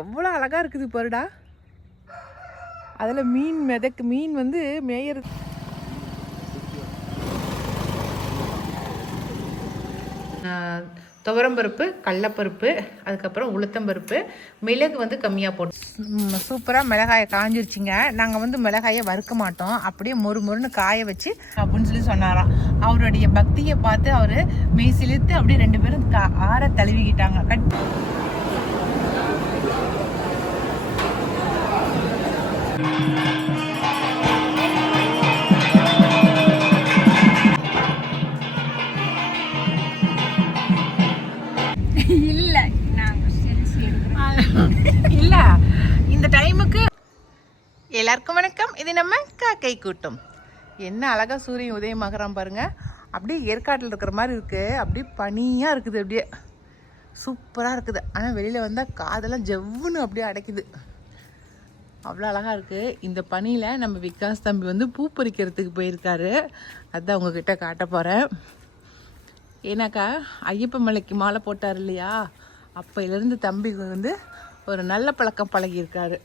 எவ்வளோ அழகாக இருக்குது பாருடா. அதில் மீன் வந்து மேயறது. துவரம்பருப்பு, கடலப்பருப்பு, அதுக்கப்புறம் உளுத்தம்பருப்பு, மிளகு வந்து கம்மியாக போட்டு சூப்பராக மிளகாயை காஞ்சிருச்சிங்க. நாங்கள் வந்து மிளகாயை வறுக்க மாட்டோம், அப்படியே மொறுன்னு காய வச்சு அப்படின்னு சொல்லி சொன்னாராம். அவருடைய பக்தியை பார்த்து அவர் மெய் சிலிர்த்து அப்படியே 2 பேரும் ஆற தழுவிக்கிட்டாங்க. இல்ல இந்த டைமுக்கு எல்லாருக்கும் வணக்கம். இது நம்ம காக்கை கூட்டம். என்ன அழகா சூரியன் உதயமாகறான் பாருங்க. அப்படியே ஏற்காட்டில் இருக்கிற மாதிரி இருக்கு. அப்படியே பனியா இருக்குது, அப்படியே சூப்பரா இருக்குது. ஆனா வெளியில வந்தா காதெல்லாம் ஜவ்வுன்னு அப்படியே அடைக்குது. அவ்வளோ அழகா இருக்கு. இந்த பனியில நம்ம விகாஸ் தம்பி வந்து பூ பறிக்கிறதுக்கு போயிருக்காரு. அதான் உங்ககிட்ட காட்ட போறேன். ஏன்னாக்கா ஐயப்ப மலைக்கு மாலை போட்டார் இல்லையா, அப்பையிலேருந்து தம்பி வந்து ஒரு நல்ல பழக்கம் பழகியிருக்காரு.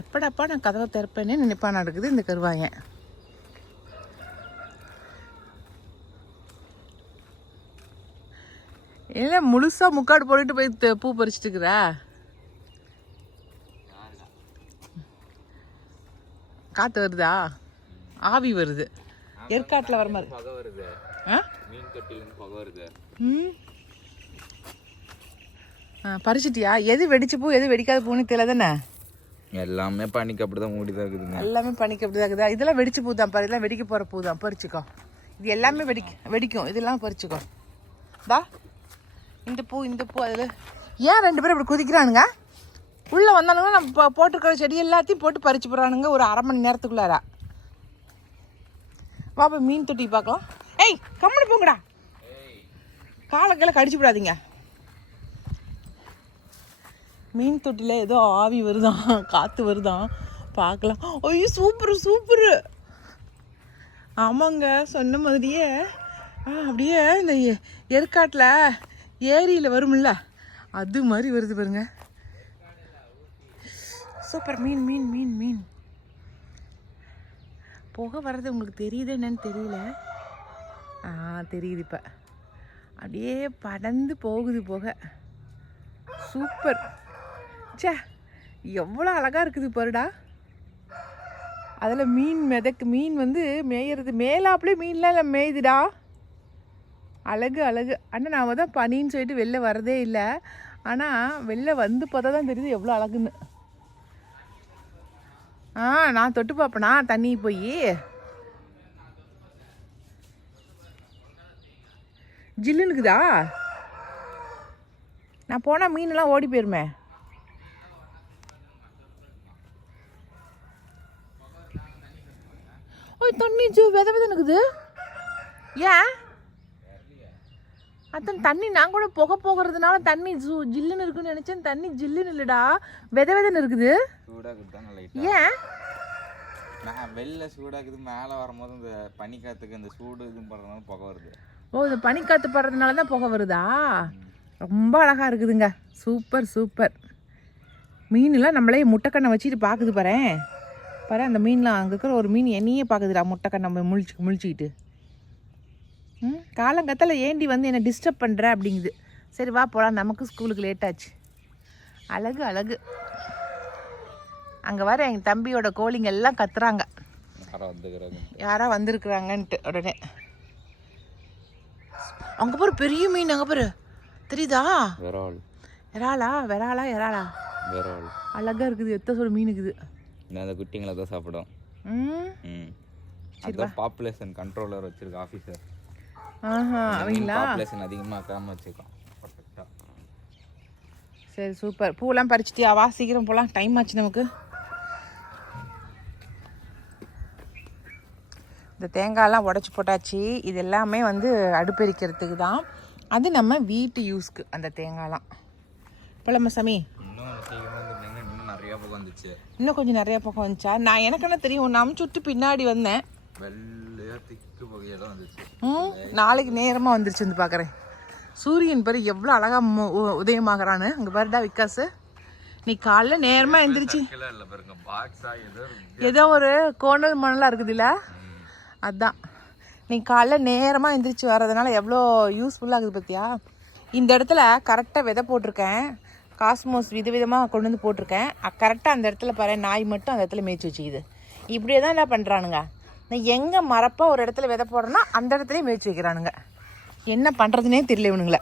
எப்படாப்பா நான் கதவை திறப்பேனே நினைப்பா நடக்குது இந்த கருவாயன். இல்லை முழுசா முக்காடு போட்டுட்டு போய் பூ பறிச்சுட்டு இருக்கிறா. காத்து வருதா? ஆவி வருது. ஏற்காட்டில் வர மாதிரி பறிச்சிட்டியா? எது வெடிச்சு பூ எது வெடிக்காத பூன்னு தெரியல தானே. எல்லாமே பனிக்கு அப்படிதான் மூடிதான் இருக்குதுங்க. எல்லாமே பனிக்கு அப்படிதான் இருக்குதா? இதெல்லாம் வெடிச்சு பூ தான் பாரு. இதெல்லாம் வெடிக்க போற பூ தான். பறிச்சுக்கோ. இது எல்லாமே வெடிக்கும். இதெல்லாம் பறிச்சுக்கோ. தா இந்த பூ அதில் ஏன் 2 பேரும் இப்படி குதிக்கிறானுங்க? உள்ளே வந்தானுங்க நம்ம போட்டிருக்கிற செடி எல்லாத்தையும் போட்டு பறிச்சு போடுறானுங்க ஒரு அரை மணி நேரத்துக்குள்ளார. வாப்பா மீன் தொட்டி பார்க்கலாம். ஏய் கம்மனு போங்கடா, காலக்கெல்லாம் கடிச்சு விடாதீங்க. மீன் தொட்டியில் ஏதோ ஆவி வருதான், காற்று வருதான், பார்க்கலாம். ஐயோ சூப்பரு. ஆமாங்க, சொன்ன மாதிரியே அப்படியே இந்த ஏற்காட்டில் ஏரியில் வரும்ல அது மாதிரி வருது பாருங்க. சூப்பர். மீன் புகை வர்றது உங்களுக்கு தெரியுது என்னன்னு தெரியல. தெரியுது. இப்போ அப்படியே படந்து போகுது புகை. சூப்பர். சே எவ்வளோ அழகாக இருக்குது பாருடா. அதில் மீன் வந்து மேயறது. மேலாப்புலேயே மீன்லாம் இல்லை மேயுதுடா. அழகு. ஆனால் நான் தான் பனின்னு சொல்லிட்டு வெளில வரதே இல்லை. ஆனால் வெளில வந்து பார்த்தா தான் தெரியுது எவ்வளோ அழகுன்னு. நான் தொட்டு பார்ப்பேனா தண்ணி போய்? ஜில்லுன்னுக்குதா? நான் போனால் மீனெல்லாம் ஓடி போயிருமே. தண்ணி விதனுக்குது. ஏன் அத்தனை தண்ணி? நான் கூட புகை போகிறதுனால தண்ணி ஜில்லுன்னு இருக்குன்னு நினைச்சேன். தண்ணி ஜில்லுன்னு இல்லடா, விதன்னு இருக்குது. ஏன் வெளில சூடாக்குது, மேலே வரும்போது இந்த பனிக்காத்துக்கு இந்த சூடு இது படுறதுனால புகை வருது. ஓ, இந்த பனிக்காத்து படுறதுனால தான் புகை வருதா? ரொம்ப அழகா இருக்குதுங்க. சூப்பர். மீன்லாம் நம்மளே முட்டைக்கண்ணை வச்சுட்டு பார்க்குது பாரு. அந்த மீன்லாம் அங்கே இருக்கிற ஒரு மீன் என்னையே பார்க்குதுடா, முட்டைக்கண்ணை முழிச்சிக்கிட்டு. காலங்கத்தில் ஏண்டி வந்து என்னை டிஸ்டர்ப் பண்ணுற அப்படிங்குது. சரி வா போகலாம், நமக்கு ஸ்கூலுக்கு லேட் ஆச்சு. அழகு. அங்கே வர எங்கள் தம்பியோட கோழிங்க எல்லாம் கத்துறாங்க, யாரா வந்திருக்குறாங்கன்ட்டு. உடனே அங்கே பாரு பெரிய மீன், அங்கே பாரு தெரியுதா? விராலா அழகா இருக்குது. எத்த சொல்ல மீன் இருக்குது. அந்த குட்டிங்களை தான் சாப்பிடும். பாப்புலேஷன் கண்ட்ரோலர் வச்சிருக்க ஆஃபீஸர். அவங்களா பாப்புலேஷன் அதிகமாக்காம வச்சிருக்கோம். சரி சூப்பர். பூவெல்லாம் பறிச்சிட்டியா? வா சீக்கிரம் போகலாம், டைம் ஆச்சு நமக்கு. இந்த தேங்காயெல்லாம் உடச்சி போட்டாச்சு. இது எல்லாமே வந்து அடுப்பெரிக்கிறதுக்கு தான். அது நம்ம வீட்டு யூஸ்க்கு அந்த தேங்காயெல்லாம். போலாமா சாமி? இன்னும் கொஞ்சம் நிறைய பக்கம் வந்துச்சா? நான் எனக்கு என்ன தெரியும், ஒன்று அமுச்சு விட்டு பின்னாடி வந்தேன். திக்கு புகையெல்லாம் வந்துச்சு. நாளைக்கு நேரமாக வந்துருச்சு வந்து பார்க்குறேன். சூரியன் பாரு எவ்வளோ அழகாக உதயமாகறான்னு. அங்கே பாருடா விக்காஸ், நீ காலைல நேரமாக எழுந்திரிச்சு ஏதோ ஒரு கோணல் மணலாக இருக்குதுல்ல, அதுதான் நீ காலைல நேரமாக எழுந்திரிச்சு வர்றதுனால எவ்வளோ யூஸ்ஃபுல்லாக இருக்குது பார்த்தியா. இந்த இடத்துல கரெக்டாக விதை போட்டிருக்கேன், காஸ்மோஸ் விதவிதமாக கொண்டு வந்து போட்டிருக்கேன். கரெக்டாக அந்த இடத்துல பாரு நாய் மட்டும் அந்த இடத்துல மேய்ச்சி வச்சுக்குது. இப்படியே தான் என்ன பண்ணுறானுங்க, நான் எங்கே மரப்பாக ஒரு இடத்துல விதை போடுறேன்னா அந்த இடத்துலையும் மேய்ச்சி வைக்கிறானுங்க. என்ன பண்ணுறதுனே தெரியல இவனுங்கள.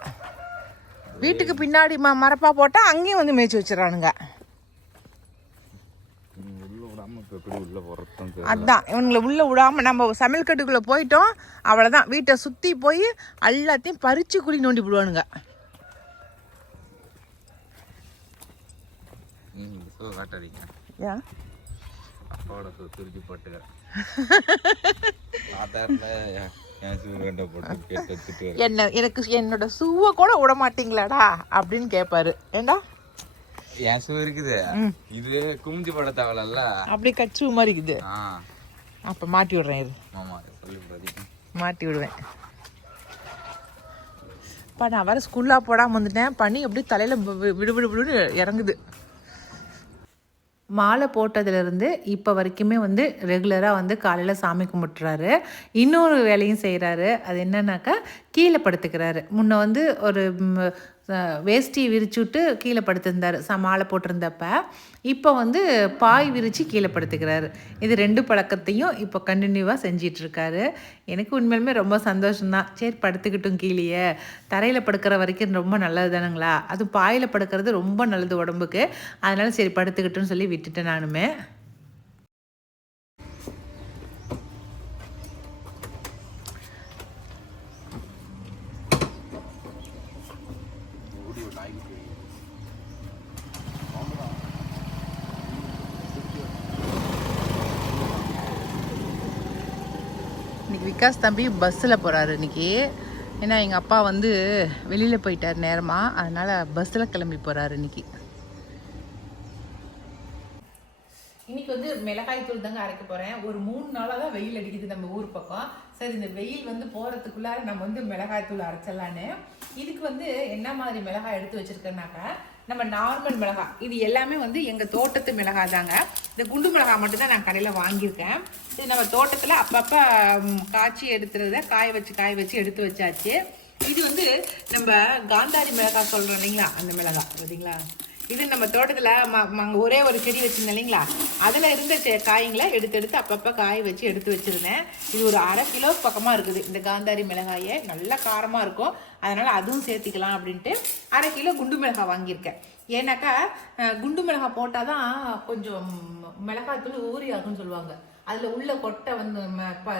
வீட்டுக்கு பின்னாடி மரப்பாக போட்டால் அங்கேயும் வந்து மேய்ச்சி வச்சிடறானுங்க. அதுதான் இவனுங்களை உள்ளே விடாமல் நம்ம சமையல் கட்டுக்குள்ளே போயிட்டோம் அவ்வளோதான், வீட்டை சுற்றி போய் எல்லாத்தையும் பறித்து குழி நோண்டி விடுவானுங்க. ஏன் எனக்கு என்னோட ஷூவை கூட விட மாட்டீங்களாடா அப்படின்னு கேட்பாரு. ஏண்டா என் ஷூ இருக்குது, இது குமிஞ்சு போட தேவையில்ல, அப்படி கட்சு மாதிரி இருக்குது. அப்ப மாட்டி விடுறேன், இது மாட்டி விடுவேன். இப்போ நான் வர ஸ்கூல்லாக போடாமல் வந்துட்டேன். பண்ணி அப்படியே தலையில் விடு விடு விடுன்னு இறங்குது. மாலை போட்டதுலேருந்து இப்போ வரைக்குமே வந்து ரெகுலராக வந்து காலையில் சாமி கும்பிட்டுறாரு. இன்னொரு வேலையும் செய்கிறாரு. அது என்னன்னாக்கா கீழே படுத்துக்கிறாரு. முன்ன வந்து ஒரு வேஷ்டி விரிச்சுட்டு கீழே படுத்திருந்தார் மாலை போட்டிருந்தப்ப. இப்போ வந்து பாய் விரித்து கீழே படுத்துக்கிறாரு. இது 2 பழக்கத்தையும் இப்போ கண்டினியூவாக செஞ்சிட்ருக்காரு. எனக்கு உண்மையிலுமே ரொம்ப சந்தோஷம்தான். சரி படுத்துக்கிட்டும், கீழேயே தரையில் படுக்கிற வரைக்கும் ரொம்ப நல்லது தானுங்களா. அது பாயில் படுக்கிறது ரொம்ப நல்லது உடம்புக்கு. அதனால சரி படுத்துக்கிட்டுன்னு சொல்லி விட்டுட்டேன் நானுமே. இன்றைக்கி விகாஸ் தம்பி பஸ்ஸில் போகிறாரு இன்றைக்கி. ஏன்னா எங்கள் அப்பா வந்து வெளியில் போயிட்டார் நேரமாக, அதனால் பஸ்ஸில் கிளம்பி போகிறாரு இன்றைக்கி. இன்றைக்கி வந்து மிளகாய் தூள் தாங்க அரைக்க போகிறேன். ஒரு 3 நாளாக தான் வெயில் அடிக்குது நம்ம ஊர் பக்கம். சரி இந்த வெயில் வந்து போகிறதுக்குள்ளார நம்ம வந்து மிளகாய் தூள் அரைச்சிடலான்னு. இதுக்கு வந்து என்ன மாதிரி மிளகாய் எடுத்து வச்சுருக்கேன்னாக்கா, நம்ம நார்மல் மிளகாய், இது எல்லாமே வந்து எங்கள் தோட்டத்து மிளகாய் தாங்க. இந்த குண்டு மிளகாய் மட்டும்தான் நான் கடையில் வாங்கியிருக்கேன். இது நம்ம தோட்டத்தில் அப்பப்போ காய்ச்சி எடுத்துறத காய வச்சு எடுத்து வச்சாச்சு. இது வந்து நம்ம காந்தாரி மிளகாய் சொல்கிறோம் இல்லைங்களா, அந்த மிளகாய் பார்த்தீங்களா. இது நம்ம தோட்டத்தில் ஒரே ஒரு செடி வச்சுருந்தேன் இல்லைங்களா, அதில் இருந்த காய்களை எடுத்து அப்பப்போ காய வச்சு எடுத்து வச்சுருந்தேன். இது ஒரு 1/2 கிலோ பக்கமாக இருக்குது இந்த காந்தாரி மிளகாயை. நல்ல காரமாக இருக்கும், அதனால் அதுவும் சேர்த்திக்கலாம் அப்படின்ட்டு 1/2 கிலோ குண்டு மிளகாய் வாங்கியிருக்கேன். ஏன்னாக்கா குண்டு மிளகாய் போட்டால் தான் கொஞ்சம் மிளகாய்த்தூள் ஊறி ஆகும்னு சொல்லுவாங்க. அதில் உள்ள கொட்டை வந்து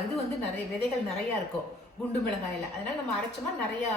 இது வந்து நிறைய விதைகள் நிறையா இருக்கும் குண்டு மிளகாயில். அதனால் நம்ம அரைச்சோமா நிறையா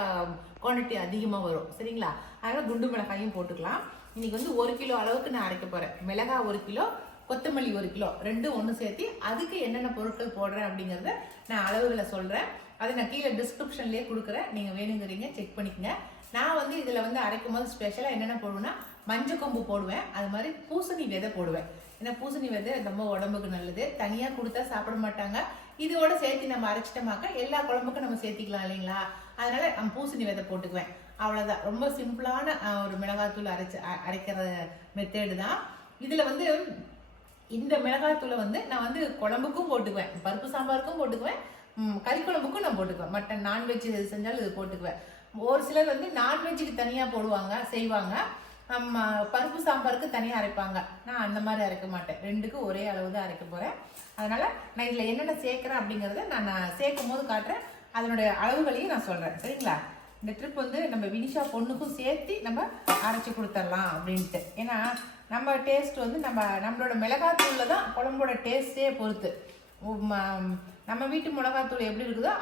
குவான்டிட்டி அதிகமாக வரும். சரிங்களா, அதனால் குண்டு மிளகாயும் போட்டுக்கலாம். இன்னைக்கு வந்து 1 கிலோ அளவுக்கு நான் அரைக்க போகிறேன். மிளகாய் 1 கிலோ, கொத்தமல்லி 1 கிலோ, 2 ஒன்று சேர்த்து அதுக்கு என்னென்ன பொருட்கள் போடுறேன் அப்படிங்கிறத நான் அளவுகளை சொல்கிறேன். அதை நான் கீழே டிஸ்கிரிப்ஷன்லேயே கொடுக்குறேன், நீங்கள் வேணுங்கிறீங்க செக் பண்ணிக்கங்க. நான் வந்து இதில் வந்து அரைக்கும் போது ஸ்பெஷலாக என்னென்ன போடுவேன்னா, மஞ்சள் கொம்பு போடுவேன், அது மாதிரி பூசணி விதை போடுவேன். ஏன்னா பூசணி விதை ரொம்ப உடம்புக்கு நல்லது. தனியாக கொடுத்தா சாப்பிட மாட்டாங்க. இதோட சேர்த்து நம்ம அரைச்சிட்டோமாக்கா எல்லா குழம்புக்கும் நம்ம சேர்த்திக்கலாம் இல்லைங்களா. அதனால பூசணி விதை போட்டுக்குவேன். அவ்வளோதான். ரொம்ப சிம்பிளான ஒரு மிளகாத்தூள் அரைக்கிற மெத்தேடு தான். இதில் வந்து இந்த மிளகாத்தூளை வந்து நான் வந்து குழம்புக்கும் போட்டுக்குவேன், பருப்பு சாம்பாருக்கும் போட்டுக்குவேன், கறி குழம்புக்கும் நான் போட்டுக்குவேன். மட்டன் நான்வெஜ் செஞ்சாலும் இது போட்டுக்குவேன். ஒரு சிலர் வந்து நான்வெஜ்ஜுக்கு தனியாக போடுவாங்க, செய்வாங்க. பருப்பு சாம்பாருக்கு தனியாக அரைப்பாங்க. நான் அந்த மாதிரி அரைக்க மாட்டேன். 2க்கும் ஒரே அளவு தான் அரைக்க போகிறேன். அதனால் நான் இதில் என்னென்ன சேர்க்குறேன் அப்படிங்கிறத நான் சேர்க்கும் போது காட்டுறேன். அதனுடைய அளவுகளையும் நான் சொல்கிறேன். சரிங்களா, இந்த ட்ரிப் வந்து நம்ம வினிஷா பொண்ணுக்கும் சேர்த்து நம்ம அரைச்சி கொடுத்துடலாம் அப்படின்ட்டு. ஏன்னா நம்ம டேஸ்ட் வந்து நம்மளோட மிளகாத்தூளில் தான் குழம்போட டேஸ்ட்டே பொறுத்து. நம்ம வீட்டு மிளகாத்தூள் எப்படி இருக்குதோ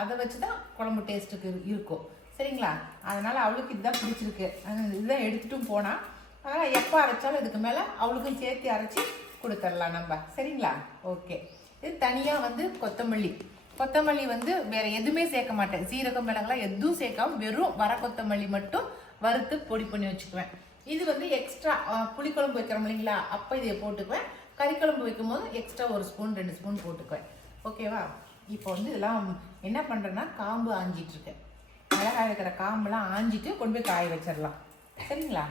அதை வச்சு தான் குழம்பு டேஸ்ட்டுக்கு இருக்கும். சரிங்களா, அதனால் அவளுக்கு இதுதான் பிடிச்சிருக்கு, இதுதான் எடுத்துட்டும் போனால். அதனால் எப்போ அரைச்சாலும் இதுக்கு மேலே அவளுக்கும் சேர்த்து அரைச்சி கொடுத்துடலாம் நம்ம. சரிங்களா, ஓகே. இது தனியாக வந்து கொத்தமல்லி வந்து வேற எதுவுமே சேர்க்க மாட்டேன். சீரகம் மிளகாய் எதுவும் சேர்க்காம வெறும் வர கொத்தமல்லி மட்டும் வறுத்து பொடி பண்ணி வச்சுக்குவேன். இது வந்து எக்ஸ்ட்ரா புளிக்குழம்பு வைக்கிறோம் இல்லைங்களா, அப்போ இதை போட்டுக்குவேன். கறி குழம்பு வைக்கும் போது எக்ஸ்ட்ரா 1 ஸ்பூன் 2 ஸ்பூன் போட்டுக்குவேன். ஓகேவா. இப்போ வந்து இதெல்லாம் என்ன பண்ணுறேன்னா காம்பு ஆஞ்சிட்டு இருக்கேன். மிளகாய் இருக்கிற காம்பெல்லாம் ஆஞ்சிட்டு கொண்டு போய் காய வச்சிடலாம். சரிங்களா?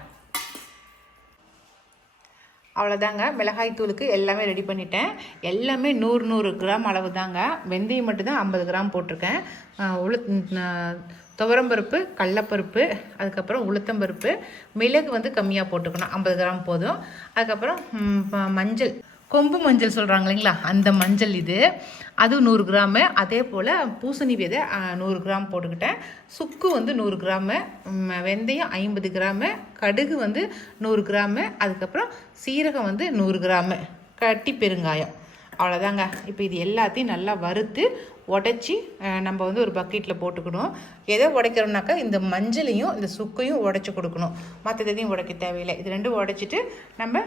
அவ்வளோதாங்க, மிளகாய் தூளுக்கு எல்லாமே ரெடி பண்ணிட்டேன். எல்லாமே 100 கிராம் அளவு தாங்க. வெந்தயம் மட்டும்தான் 50 கிராம் போட்டிருக்கேன். துவரம்பருப்பு, கடலப்பருப்பு, அதுக்கப்புறம் உளுத்தம்பருப்பு, மிளகு வந்து கம்மியாக போட்டுக்கணும், 50 கிராம் போதும். அதுக்கப்புறம் மஞ்சள், கொம்பு மஞ்சள் சொல்கிறாங்க இல்லைங்களா, அந்த மஞ்சள் இது, அது 100 கிராமு. அதே போல் பூசணி விதை 100 கிராம் போட்டுக்கிட்டேன். சுக்கு வந்து 100 கிராமு, வெந்தயம் 50 கிராமு, கடுகு வந்து 100 கிராமு, அதுக்கப்புறம் சீரகம் வந்து 100 கிராமு, கட்டி பெருங்காயம். அவ்வளோதாங்க. இப்போ இது எல்லாத்தையும் நல்லா வறுத்து உடச்சி நம்ம வந்து ஒரு பக்கெட்டில் போட்டுக்கணும். எதை உடைக்கிறோம்னாக்கா இந்த மஞ்சளையும் இந்த சுக்கையும் உடச்சி கொடுக்கணும், மற்ற எதையும் உடைக்க தேவையில்லை. இது ரெண்டும் உடைச்சிட்டு நம்ம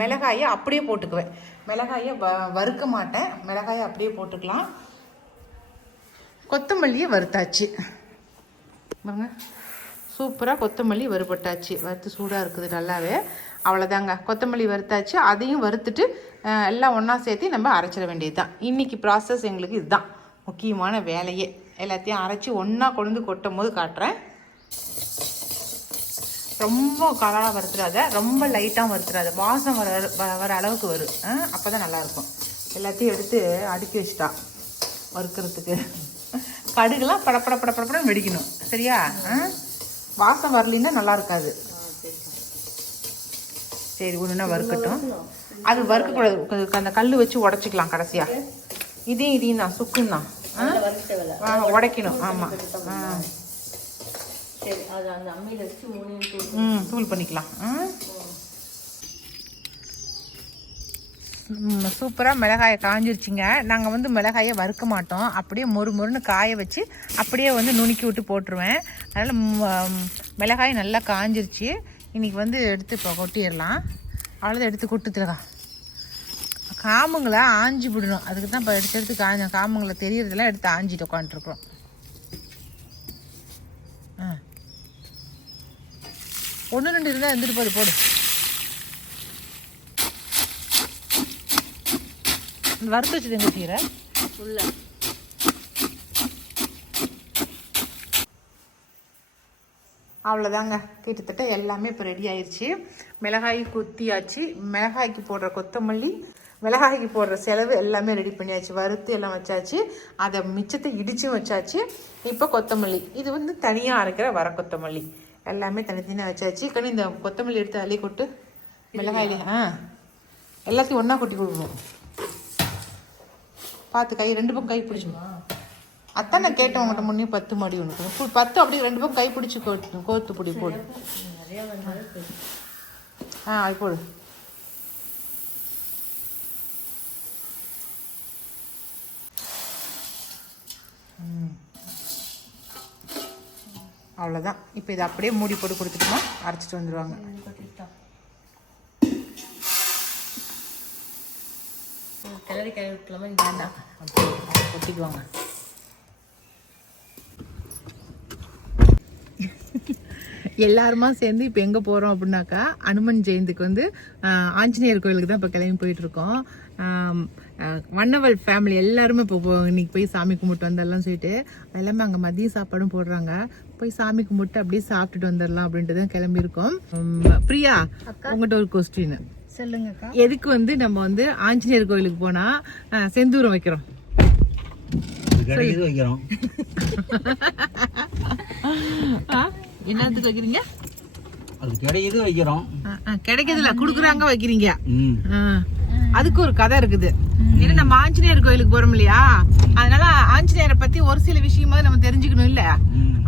மிளகாயை அப்படியே போட்டுக்குவேன். மிளகாயை வறுக்க மாட்டேன், மிளகாயை அப்படியே போட்டுக்கலாம். கொத்தமல்லியை வறுத்தாச்சு பாருங்க, சூப்பராக கொத்தமல்லி வறுபட்டாச்சு. வறுத்து சூடாக இருக்குது நல்லாவே. அவ்வளோதாங்க, கொத்தமல்லி வறுத்தாச்சு. அதையும் வறுத்துட்டு எல்லாம் ஒன்றா சேர்த்து நம்ம அரைச்சிட வேண்டியது தான். இன்றைக்கி ப்ராசஸ் எங்களுக்கு இதுதான் முக்கியமான வேலையே. எல்லாத்தையும் அரைச்சி ஒன்றா கொண்டு கொட்டும் போது காட்டுறேன். ரொம்ப கலராக வறுத்துடாத, ரொம்ப லைட்டாக வறுத்துடாத, வாசம் வர அளவுக்கு வரும். அப்போ தான் நல்லாயிருக்கும். எல்லாத்தையும் எடுத்து அடுக்கி வச்சுட்டா வறுக்கிறதுக்கு. கடுகுலாம் படப்படன்னு வெடிக்கணும். சரியா? வாசம் வரலின்னா நல்லா இருக்காது. சரி, ஒன்றுனா வறுக்கட்டும். அது வறுக்கக்கூடாது, அந்த கல் வச்சு உடச்சிக்கலாம் கடைசியாக. இதையும் தான் சுக்குன்னு தான் உடைக்கணும். ஆமாம், தூள் பண்ணிக்கலாம். சூப்பராக மிளகாயை காஞ்சிருச்சிங்க. நாங்கள் வந்து மிளகாயை வறுக்க மாட்டோம், அப்படியே மொறுன்னு காய வச்சு அப்படியே வந்து நுணுக்கி விட்டு போட்டுருவேன். அதனால் மிளகாய் நல்லா காஞ்சிருச்சு. இன்றைக்கி வந்து எடுத்து இப்போ கொட்டிடலாம். அவ்வளோதான், எடுத்து கொட்டுத்துலக்கா. காம்புங்களை ஆஞ்சி விடணும், அதுக்கு தான் இப்போ எடுத்து காஞ்ச காம்புங்களை தெரியறதெல்லாம் எடுத்து ஆஞ்சிட்டு உட்காந்துருக்குறோம். ஒன்று 2 இருந்தால் இருந்துட்டு போடு. வறுத்து வச்சது எங்கே கீரை உள்ள. அவ்வளோதாங்க, கிட்டத்தட்ட எல்லாமே இப்போ ரெடி ஆயிடுச்சு. மிளகாய் குத்தியாச்சு, மிளகாய்க்கு போடுற கொத்தமல்லி, மிளகாய்க்கு போடுற செலவு எல்லாமே ரெடி பண்ணியாச்சு. வறுத்து எல்லாம் வச்சாச்சு. அதை மிச்சத்தை இடிச்சும் வச்சாச்சு. இப்போ கொத்தமல்லி, இது வந்து தனியாக அரைக்கிற வர கொத்தமல்லி, எல்லாமே தனித்தனியாக வச்சாச்சு. கண்ணு இந்த கொத்தமல்லி எடுத்து அள்ளி கொட்டு மிளகாயிலே. எல்லாத்தையும் ஒன்றா கொட்டி கொடுக்கணும். பார்த்து கை 2 பக்கம் கை பிடிச்சிமா. அத்தான் நான் கேட்டேன் உங்கள்கிட்ட முன்னே 10 மடி ஒன்று 10 அப்படியே 2 பக்கம் கை பிடிச்சி கோத்து பிடி போடு. அது போடு. அவ்வளோதான். இப்போ இதை அப்படியே மூடி போட்டு கொடுத்துட்டோமா அரைச்சிட்டு வந்துடுவாங்க. கிளறி விட்டுலாமா? வேண்டாம், கொட்டிக்குவாங்க. எல்லாருமா சேர்ந்து இப்போ எங்கே போகிறோம் அப்படின்னாக்கா, அனுமன் ஜெயந்திக்கு வந்து ஆஞ்சநேயர் கோயிலுக்கு தான் இப்போ கிளம்பி போயிட்டுருக்கோம். வண்ணவல் ஃபேமிலி எல்லாருமே இப்போ இன்னைக்கு போய் சாமி கும்பிட்டு வந்தரலாம் சொல்லிட்டு எல்லாமே அங்கே மதிய சாப்பாடும் போடுறாங்க. போய் சாமி கும்பிட்டு அப்படியே சாப்பிட்டுட்டு வந்துடலாம் அப்படின்ட்டு தான் கிளம்பியிருக்கோம். பிரியா, உங்கள்கிட்ட ஒரு கொஸ்டின் சொல்லுங்கக்கா. எதுக்கு வந்து நம்ம வந்து ஆஞ்சநேயர் கோயிலுக்கு போனால் செந்தூரம் வைக்கிறோம்? என்னத்துக்கு வைக்கிறீங்க? அது கிடைக்குது வைக்கிறோம். கிடைக்கிறதுல குடுக்குறாங்க வைக்கிறீங்க. அதுக்கு ஒரு கதை இருக்குது. ஏன்னா நம்ம ஆஞ்சநேயர் கோயிலுக்கு போறோம் இல்லையா, அதனால ஆஞ்சநேயரை பத்தி ஒரு சில விஷயமா நம்ம தெரிஞ்சுக்கணும் இல்ல,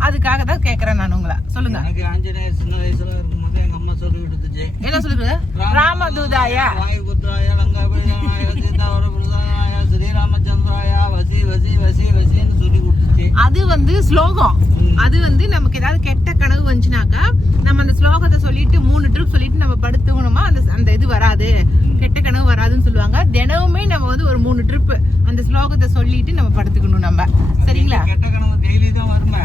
அதுக்காக தான் கேக்குறேன் நான் உங்களை. சொல்லுங்க. எனக்கு ஆஞ்சநேயர் சின்ன வயசுல இருக்கும்போது எங்க அம்மா சொல்லி கொடுத்துச்சு. என்ன சொல்லுது? ராமதூதாய வாயுபுத்ராய லங்காபுராய சீதாவரபுராய ஸ்ரீராமச்சந்திராய வசி வசி வசி வசின்னு சொல்லி கொடுத்துச்சு. அது வந்து ஸ்லோகம். அது வந்து நமக்கு ஏதாவது கெட்ட கனவு வந்துச்சுனாக்கா நம்ம அந்த ஸ்லோகத்தை சொல்லிட்டு 3 ட்ரிப் சொல்லிட்டு நம்ம படுத்துக்கணுமா, அந்த இது வராது, கெட்ட கனவு வராதுன்னு சொல்லுவாங்க. தினமுமே நம்ம வந்து ஒரு 3 ட்ரிப் அந்த ஸ்லோகத்தை சொல்லிட்டு நம்ம படுத்துக்கணும் நம்ம. சரிங்களா? கெட்ட கனவு டெய்லி தான் வருமே.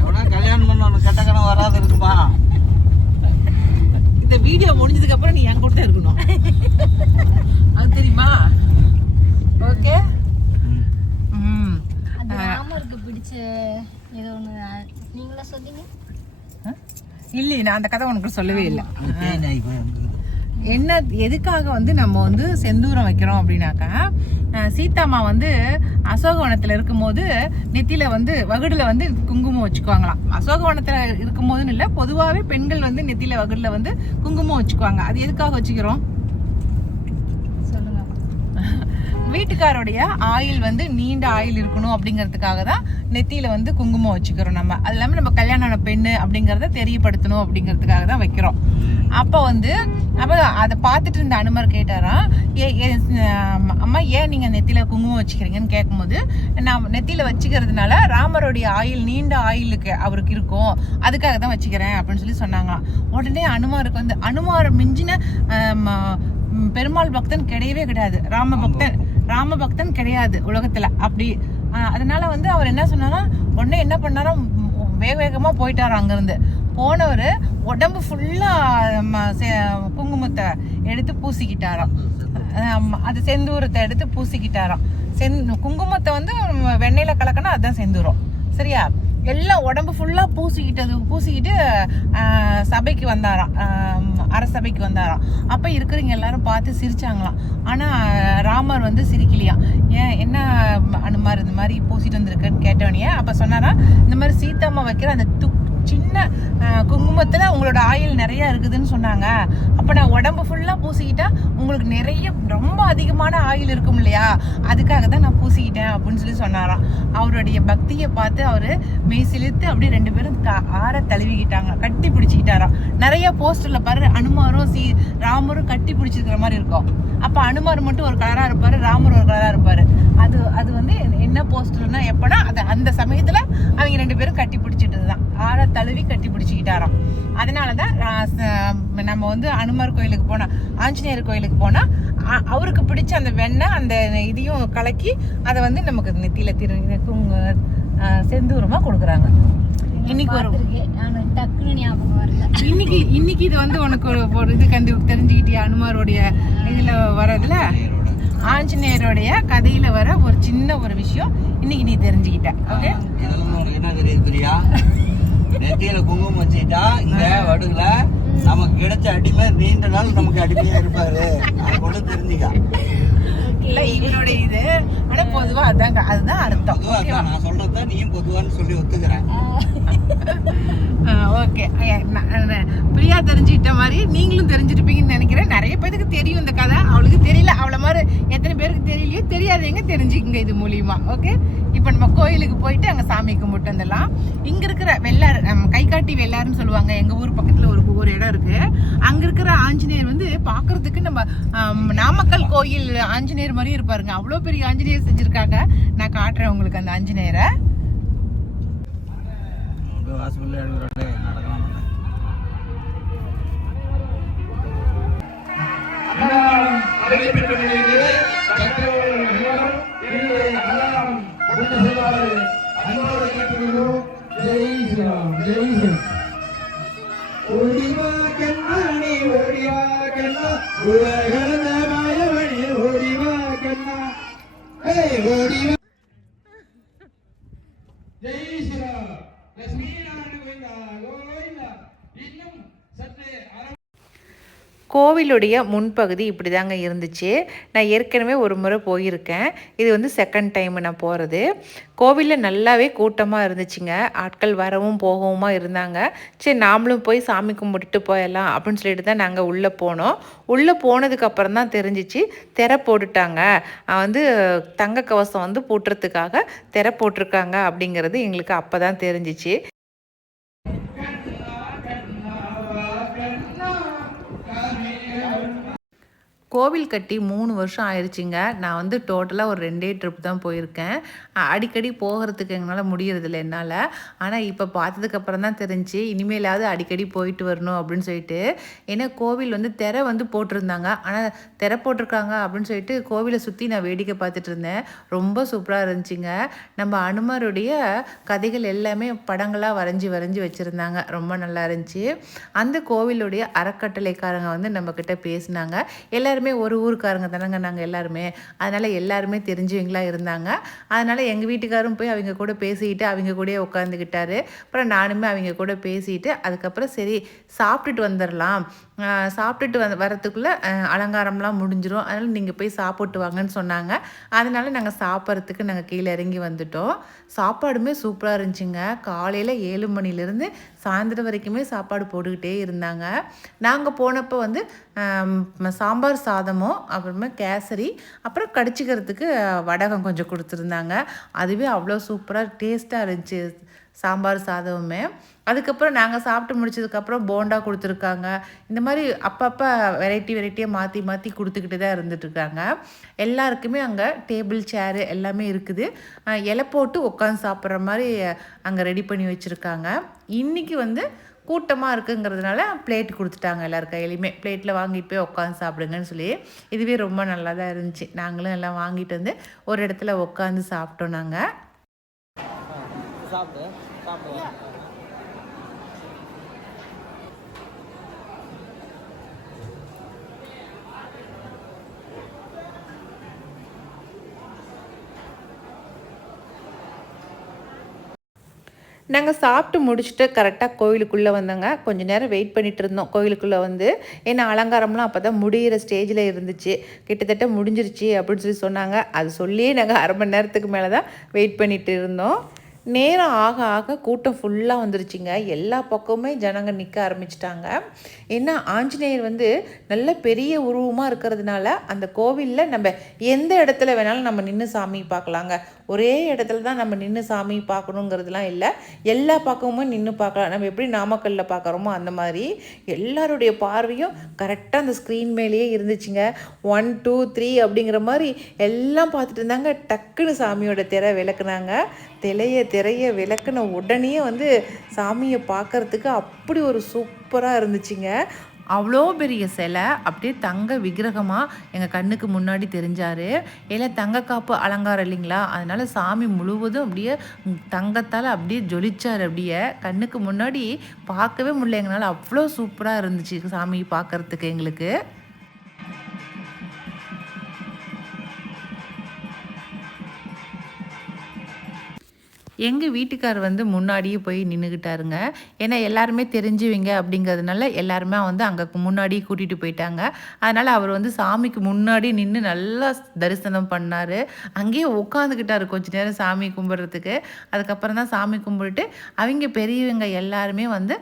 எவ்வளோ கல்யாணம் பண்ணணும், கெட்ட கனவு வராது இருக்குமா? இந்த வீடியோ முடிஞ்சதுக்கு அப்புறம் நீ என் கூட இருக்கணும், அது தெரியுமா? ஓகே, அது ராமருக்கு பிடிச்ச ஏதோ ஒன்று நீங்களா சொன்னீங்க. இல்லையே, நான் அந்த கதை உனக்கு சொல்லவே இல்லை. என்ன எதுக்காக வந்து நம்ம வந்து செந்தூரம் வைக்கிறோம் அப்படின்னாக்கா, சீதாம்மா வந்து அசோகவனத்துல இருக்கும்போது நெத்தியில வந்து வகுடுல வந்து குங்குமம் வச்சுக்குவாங்களாம். அசோகவனத்துல இருக்கும் போதுன்னு இல்லை, பொதுவாகவே பெண்கள் வந்து நெத்தியில வகுடுல வந்து குங்குமம் வச்சுக்குவாங்க. அது எதுக்காக வச்சுக்கிறோம்? வீட்டுக்காரோடைய ஆயில் வந்து நீண்ட ஆயில் இருக்கணும் அப்படிங்கிறதுக்காக தான் நெத்தியில வந்து குங்குமம் வச்சுக்கிறோம் நம்ம. அது இல்லாமல் நம்ம கல்யாண பெண்ணு அப்படிங்கிறத தெரியப்படுத்தணும் அப்படிங்கிறதுக்காக தான் வைக்கிறோம். அப்போ வந்து அதை பார்த்துட்டு இருந்த அனுமர் கேட்டாராம், அம்மா ஏன் நீங்க நெத்தியில குங்குமம் வச்சுக்கிறீங்கன்னு கேட்கும்போது, நான் நெத்தியில வச்சுக்கிறதுனால ராமருடைய ஆயில் நீண்ட ஆயிலுக்கு அவருக்கு இருக்கும், அதுக்காக தான் வச்சுக்கிறேன் அப்படின்னு சொல்லி சொன்னாங்களாம். உடனே அனுமாருக்கு வந்து அனுமாரை மிஞ்சின பெருமாள் பக்தன் கிடையவே கிடையாது, ராம பக்தன் கிடையாது உலகத்துல. அப்படி அதனால வந்து அவர் என்ன சொன்னாரா, உடனே என்ன பண்ணாரா, வேக வேகமா போயிட்டாராம். அங்கிருந்து போனவர் உடம்பு ஃபுல்லா குங்குமத்தை எடுத்து பூசிக்கிட்டாராம். அது செந்தூரத்தை எடுத்து பூசிக்கிட்டாராம். குங்குமத்தை வந்து வெண்ணெயில கலக்கணும், அதுதான் செந்தூரம். சரியா? எல்லாம் உடம்பு ஃபுல்லா பூசிக்கிட்டு சபைக்கு வந்தாராம், அரசபைக்கு வந்தாராம். அப்ப இருக்கிறவங்க எல்லாரும் பார்த்து சிரிச்சாங்களாம். ஆனா ராமர் வந்து சிரிக்கலையாம். ஏன், என்ன அனுமார் இந்த மாதிரி பூசிட்டு வந்திருக்குன்னு கேட்டவனே. அப்ப சொன்னாரா, இந்த மாதிரி சீதாம்மா வைக்கிற அந்த சின்ன குங்குமத்துல உங்களோட ஆயில் நிறைய இருக்குதுன்னு சொன்னாங்க. அப்ப நான் உடம்பு ஃபுல்லா பூசிக்கிட்டா உங்களுக்கு நிறைய ரொம்ப அதிகமான ஆயில் இருக்கும் இல்லையா, அதுக்காக தான் நான் பூசிக்கிட்டேன் அப்படின்னு சொல்லி சொன்னாராம். அவருடைய பக்தியை பார்த்து அவரு மெய்சிலித்து அப்படியே ரெண்டு பேரும் ஆற தழுவிக்கிட்டாங்க, கட்டி பிடிச்சிக்கிட்டாராம். நிறைய போஸ்டர்ல பாரு அனுமாரும் ராமரும் கட்டி பிடிச்சிருக்கிற மாதிரி இருக்கும். அப்ப அனுமார் மட்டும் ஒரு கலரா இருப்பாரு, ராமர் ஒரு கலரா இருப்பாரு. அது வந்து என்ன போஸ்டர்னா எப்பனா அந்த சமயத்துல அவங்க ரெண்டு பேரும் கட்டி பிடிச்சிட்டதுதான், ஆற தழுவி கட்டி பிடிச்சிக்கிட்டாராம். அதனாலதான் நம்ம வந்து அனுமார் கோயிலுக்கு போனா, ஆஞ்சநேயர் கோயிலுக்கு போனா அவருக்கு பிடிச்ச அந்த வெண்ணெய் அந்த இதையும் கலக்கி அதை வந்து நமக்கு நெத்தியில செந்தூரமா கொடுக்குறாங்க. இன்னைக்கு இன்னைக்கு இது வந்து உனக்கு ஒரு இது தெரிஞ்சுக்கிட்டியா? அனுமாரோடைய இதுல வர்றதுல ஆஞ்சநேயருடைய கதையில வர ஒரு சின்ன ஒரு விஷயம் இன்னைக்கு நீ தெரிஞ்சுக்கிட்ட. ஓகே, என்ன தெரியுது? நெத்தியில குங்குமம் வச்சுட்டா இந்த வடுல நமக்கு கிடைச்ச அடிமை நீண்ட நாள் நமக்கு அடிமையா இருப்பாரு, அது கூட தெரிஞ்சுக்க. இல்ல இவனுடைய இது, ஆனா பொதுவா அதுதான் அர்த்தம். நான் சொல்றதுதான் நீயும் பொதுவான்னு சொல்லி ஒத்துக்கிறேன். ஓகே, பிரியா தெரிஞ்சுக்கிட்ட மாதிரி நீங்களும் தெரிஞ்சிருப்பீங்கன்னு நினைக்கிறேன். நிறைய பேருக்கு தெரியும் இந்த கதை, அவளுக்கு தெரியல. அவளை மாதிரி எத்தனை பேருக்கு தெரியலையோ, தெரியாதவங்க தெரிஞ்சுக்குங்க இது மூலியமா. ஓகே, இப்ப நம்ம கோயிலுக்கு போயிட்டு அங்க சாமி கும்பிட்டு வந்துடலாம். இங்க இருக்கிற வெள்ளாறு, கைகாட்டி வெள்ளாறுன்னு சொல்லுவாங்க, எங்க ஊர் பக்கத்துல ஒரு இடம் இருக்கு. அங்க இருக்கிற ஆஞ்சநேயர் வந்து பாக்குறதுக்கு நம்ம நாமக்கல் கோயில் ஆஞ்சநேயர் மாதிரி இருப்பாருங்க. அவ்வளவு பெரிய ஆஞ்சநேயர் செஞ்சிருக்காங்க. நான் காட்டுறேன் உங்களுக்கு அந்த ஆஞ்சநேயரை. கோவிலுடைய முன்பகுதி இப்படி தாங்க இருந்துச்சு. நான் ஏற்கனவே ஒரு முறை போயிருக்கேன், இது வந்து செகண்ட் டைம் நான் போகிறது. கோவிலில் நல்லாவே கூட்டமாக இருந்துச்சுங்க, ஆட்கள் வரவும் போகவும் இருந்தாங்க. சரி நாமளும் போய் சாமி கும்பிட்டுட்டு போயிடலாம் அப்படின்னு சொல்லிட்டு தான் நாங்கள் உள்ளே போனோம். உள்ளே போனதுக்கப்புறம் தான் தெரிஞ்சிச்சு திரை போட்டுட்டாங்க, வந்து தங்க கவசம் வந்து போட்டுறதுக்காக திரை போட்டிருக்காங்க அப்படிங்கிறது எங்களுக்கு அப்போ தான் தெரிஞ்சிச்சு. கோவில் கட்டி 3 வருஷம் ஆயிடுச்சுங்க. நான் வந்து டோட்டலாக ஒரு 2 ட்ரிப் தான் போயிருக்கேன். அடிக்கடி போகிறதுக்கு எங்களால் முடியறதில்ல என்னால். ஆனால் இப்போ பார்த்ததுக்கப்புறம் தான் தெரிஞ்சு இனிமேலாவது அடிக்கடி போயிட்டு வரணும் அப்படின்னு சொல்லிட்டு. ஏன்னா கோவில் வந்து திரை வந்து போட்டிருந்தாங்க, ஆனால் திரை போட்டிருக்காங்க அப்படின்னு சொல்லிட்டு கோவிலை சுற்றி நான் வேடிக்கை பார்த்துட்டு இருந்தேன். ரொம்ப சூப்பராக இருந்துச்சுங்க. நம்ம அனுமாருடைய கதைகள் எல்லாமே படங்களாக வரைஞ்சி வச்சுருந்தாங்க, ரொம்ப நல்லா இருந்துச்சு. அந்த கோவிலுடைய அறக்கட்டளைக்காரங்க வந்து நம்மக்கிட்ட பேசினாங்க. எல்லாருமே எல்லாருமே ஒரு ஊருக்காரங்க தானங்க நாங்கள் எல்லாருமே, அதனால் எல்லாருமே தெரிஞ்சவங்களா இருந்தாங்க. அதனால் எங்கள் வீட்டுக்காரும் போய் அவங்க கூட பேசிக்கிட்டு அவங்க கூடயே உட்காந்துக்கிட்டாரு. அப்புறம் நானுமே அவங்க கூட பேசிட்டு அதுக்கப்புறம் சரி சாப்பிட்டுட்டு வந்துடலாம், சாப்பிட்டுட்டு வரத்துக்குள்ளே அலங்காரம்லாம் முடிஞ்சிடும், அதனால் நீங்கள் போய் சாப்பிட்டு வாங்கன்னு சொன்னாங்க. அதனால் நாங்கள் சாப்பிட்றதுக்கு நாங்கள் கீழே இறங்கி வந்துட்டோம். சாப்பாடுமே சூப்பராக இருந்துச்சுங்க. காலையில் 7 மணிலேருந்து சாயந்தரம் வரைக்குமே சாப்பாடு போட்டுக்கிட்டே இருந்தாங்க. நாங்கள் போனப்போ வந்து சாம்பார் சாதமும் அப்புறமா கேசரி அப்புறம் கடிச்சிக்கிறதுக்கு வடகம் கொஞ்சம் கொடுத்துருந்தாங்க. அதுவே அவ்வளோ சூப்பராக டேஸ்ட்டாக இருந்துச்சு சாம்பார் சாதமுமே. அதுக்கப்புறம் நாங்கள் சாப்பிட்டு முடிச்சதுக்கப்புறம் போண்டா கொடுத்துருக்காங்க. இந்த மாதிரி அப்பப்போ வெரைட்டியாக மாற்றி மாற்றி கொடுத்துக்கிட்டு தான் இருந்துகிட்ருக்காங்க. எல்லாருக்குமே அங்கே டேபிள் சேரு எல்லாமே இருக்குது. இலை போட்டு உட்காந்து சாப்பிட்ற மாதிரி அங்கே ரெடி பண்ணி வச்சுருக்காங்க. இன்றைக்கி வந்து கூட்டமாக இருக்குங்கிறதுனால பிளேட் கொடுத்துட்டாங்க. எல்லார் கையிலையுமே பிளேட்டில் வாங்கிட்டு போய் உட்காந்து சாப்பிடுங்கன்னு சொல்லி. இதுவே ரொம்ப நல்லா தான் இருந்துச்சு. நாங்களும் எல்லாம் வாங்கிட்டு வந்து ஒரு இடத்துல உட்காந்து சாப்பிட்டோம். நாங்கள் நாங்கள் சாப்பிட்டு முடிச்சுட்டு கரெக்டாக கோயிலுக்குள்ளே வந்தோங்க. கொஞ்சம் நேரம் வெயிட் பண்ணிகிட்டு இருந்தோம் கோயிலுக்குள்ளே வந்து. ஏன்னா அலங்காரம்லாம் அப்போ தான் முடிகிற ஸ்டேஜில் இருந்துச்சு. கிட்டத்தட்ட முடிஞ்சிருச்சு அப்படின்னு சொல்லி சொன்னாங்க. அது சொல்லியே நாங்கள் அரை மணி நேரத்துக்கு மேலே தான் வெயிட் பண்ணிகிட்டு இருந்தோம். நேரம் ஆக ஆக கூட்டம் ஃபுல்லாக வந்துருச்சுங்க. எல்லா பக்கமுமே ஜனங்க நிற்க ஆரம்பிச்சிட்டாங்க. ஏன்னா ஆஞ்சநேயர் வந்து நல்ல பெரிய உருவமாக இருக்கிறதுனால அந்த கோவிலில் நம்ம எந்த இடத்துல வேணாலும் நம்ம நின்று சாமி பார்க்கலாங்க. ஒரே இடத்துல தான் நம்ம நின்று சாமி பார்க்கணுங்கிறதுலாம் இல்லை, எல்லா பக்கமும் நின்று பார்க்கலாம். நம்ம எப்படி நாமக்கல்லில் பார்க்குறோமோ அந்த மாதிரி எல்லாருடைய பார்வையும் கரெக்டாக அந்த ஸ்க்ரீன் மேலேயே இருந்துச்சுங்க. 1 2 3 அப்படிங்கிற மாதிரி எல்லாம் பார்த்துட்டு இருந்தாங்க. டக்குன்னு சாமியோட திரை விளக்குனாங்க. திரைய விளக்குன உடனே வந்து சாமியை பார்க்கறதுக்கு அப்படி ஒரு சூப்பராக இருந்துச்சுங்க. அவ்வளோ பெரிய சிலை அப்படியே தங்க விக்கிரகமாக எங்கள் கண்ணுக்கு முன்னாடி தெரிஞ்சார். எல்லாம் தங்க காப்பு அலங்காரம் இல்லைங்களா, அதனால சாமி முழுவதும் அப்படியே தங்கத்தால் அப்படியே ஜொலிச்சார். அப்படியே கண்ணுக்கு முன்னாடி பார்க்கவே முடியல எங்களால். அவ்வளோ சூப்பராக இருந்துச்சு சாமி பார்க்கறதுக்கு எங்களுக்கு. எங்கள் வீட்டுக்கார் வந்து முன்னாடியே போய் நின்றுக்கிட்டாருங்க. ஏன்னா எல்லாருமே தெரிஞ்சுவீங்க அப்படிங்கிறதுனால எல்லாருமே வந்து அங்கே முன்னாடியே கூட்டிகிட்டு போயிட்டாங்க. அதனால் அவர் வந்து சாமிக்கு முன்னாடி நின்று நல்லா தரிசனம் பண்ணார். அங்கேயே உட்காந்துக்கிட்டார் கொஞ்ச நேரம் சாமி கும்பிட்றதுக்கு. அதுக்கப்புறம் தான் சாமி கும்பிட்டு அவங்க பெரியவங்க எல்லாருமே வந்து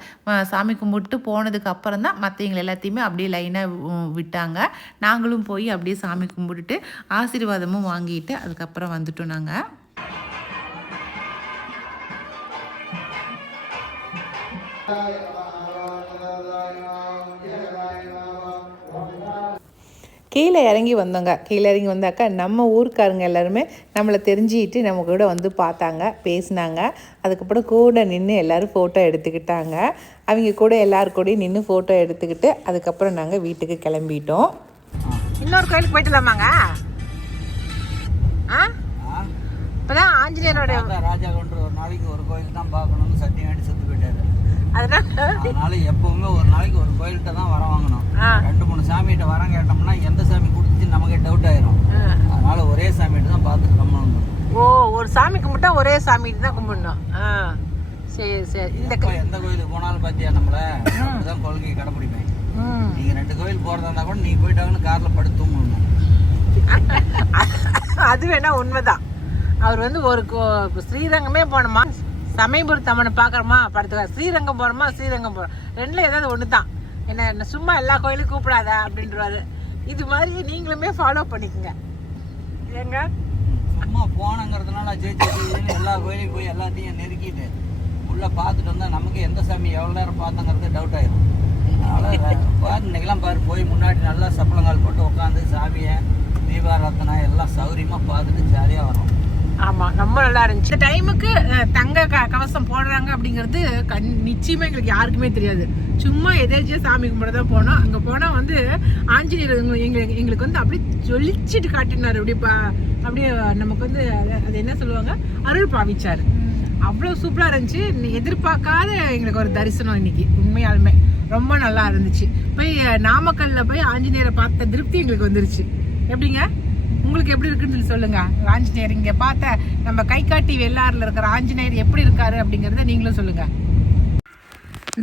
சாமி கும்பிட்டு போனதுக்கு அப்புறம் தான் மற்றவங்க எல்லாத்தையுமே அப்படியே லைனாக விட்டாங்க. நாங்களும் போய் அப்படியே சாமி கும்பிட்டுட்டு ஆசீர்வாதமும் வாங்கிட்டு அதுக்கப்புறம் வந்துட்டோம். நாங்கள் கீழே இறங்கி வந்தோங்க. கீழே இறங்கி வந்தாக்கா நம்ம ஊருக்காரங்க எல்லாருமே நம்மளை தெரிஞ்சுக்கிட்டு நம்ம கூட வந்து பார்த்தாங்க, பேசினாங்க. அதுக்கப்புறம் கூட நின்று எல்லோரும் ஃபோட்டோ எடுத்துக்கிட்டாங்க. அவங்க கூட எல்லாருக்கூடையும் நின்று ஃபோட்டோ எடுத்துக்கிட்டு அதுக்கப்புறம் நாங்கள் வீட்டுக்கு கிளம்பிட்டோம். இன்னொரு கோயிலுக்கு போயிட்டுலாமாங்க? இப்போதான் ஆஞ்சநேயரோட ராஜா கொண்டு ஒரு நாளைக்கு ஒரு கோயில் தான் பார்க்கணும்னு சத்தியம் வேண்டி செத்து போயிட்டாரு. அதனால எப்பவுமே ஒரு நாளைக்கு ஒரு கோயில்கிட்ட தான் வர வாங்கணும். 2-3 சாமிகிட்ட வரம் கேட்டோம்னா எந்த சாமி கொடுத்துச்சு நமக்கு டவுட் ஆயிரும். அதனால ஒரே சாமிகிட்ட தான் பார்த்துட்டு கும்பிடணும். ஓ, ஒரு சாமி கும்பிட்டா ஒரே சாமிகிட்ட தான் கும்பிடணும். சரி சரி. எந்த கோயிலுக்கு போனாலும் பார்த்தியா நம்மள அப்படிதான் கொள்கை கடைப்பிடிப்பேன். நீங்க 2 கோயில் போறதா இருந்தா கூட நீங்க போயிட்டாங்கன்னு கார்ல படுத்து தூங்கணும். அது வேணா உண்மைதான். அவர் வந்து ஒரு ஸ்ரீரங்கமே போனோமா, சமயபுரத்து அம்மனை பார்க்குறோமா படத்துக்கு, ஸ்ரீரங்கம் போகிறோமா ஸ்ரீரங்கம் போகிறோம், ரெண்டில் ஏதாவது ஒன்று தான். என்ன சும்மா எல்லா கோயிலுக்கும் கூப்பிடாத அப்படின்றவாரு. இது மாதிரி நீங்களுமே ஃபாலோ பண்ணிக்கோங்க. ஏங்க சும்மா போனங்கிறதுனால ஜெயிச்சு எல்லா கோயிலையும் போய் எல்லாத்தையும் நெருக்கிட்டு உள்ளே பார்த்துட்டு வந்தால் நமக்கு எந்த சாமி எவ்வளோ நேரம் பார்த்தங்கிறது டவுட் ஆயிடும். அதனால் இன்னைக்கெல்லாம் பாரு போய் முன்னாடி நல்லா சப்பளங்கால் போட்டு உட்காந்து சாமியை தீபாராத்தனை எல்லாம் சௌரியமாக பார்த்துட்டு ஜாலியாக வரோம். ஆமாம், ரொம்ப நல்லா இருந்துச்சு. இந்த டைமுக்கு தங்க கவசம் போடுறாங்க அப்படிங்கிறது நிச்சயமாக எங்களுக்கு யாருக்குமே தெரியாது. சும்மா எதாச்சும் சாமி கும்பிட தான் போனோம். அங்கே போனால் வந்து ஆஞ்சநேயர் எங்களுக்கு வந்து அப்படியே ஜொலிச்சிட்டு காட்டினார். அப்படியே நமக்கு வந்து அது என்ன சொல்லுவாங்க, அருள் பாவிச்சார். அவ்வளோ சூப்பராக இருந்துச்சு. எதிர்பார்க்காத எங்களுக்கு ஒரு தரிசனம் இன்னைக்கு. உண்மையாலுமே ரொம்ப நல்லா இருந்துச்சு. போய் நாமக்கல்ல போய் ஆஞ்சநேயரை பார்த்த திருப்தி எங்களுக்கு வந்துருச்சு. எப்படிங்க உங்களுக்கு எப்படி இருக்குன்னு சொல்லி சொல்லுங்க. ஆஞ்சநேயர் இங்கே பார்த்த நம்ம கைகாட்டி வெள்ளாறில் இருக்கிற ஆஞ்சநேயர் எப்படி இருக்காரு அப்படிங்கிறத நீங்களும் சொல்லுங்க.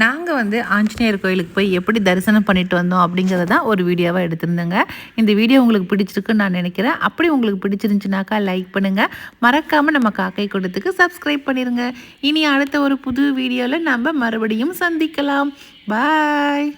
நாங்கள் வந்து ஆஞ்சநேயர் கோயிலுக்கு போய் எப்படி தரிசனம் பண்ணிட்டு வந்தோம் அப்படிங்கிறத தான் ஒரு வீடியோவாக எடுத்திருந்தேங்க. இந்த வீடியோ உங்களுக்கு பிடிச்சிருக்குன்னு நான் நினைக்கிறேன். அப்படி உங்களுக்கு பிடிச்சிருந்துச்சுனாக்கா லைக் பண்ணுங்கள். மறக்காமல் நம்ம காக்கை கூட்டத்துக்கு சப்ஸ்கிரைப் பண்ணிடுங்க. இனி அடுத்த ஒரு புது வீடியோவில் நம்ம மறுபடியும் சந்திக்கலாம். பாய்.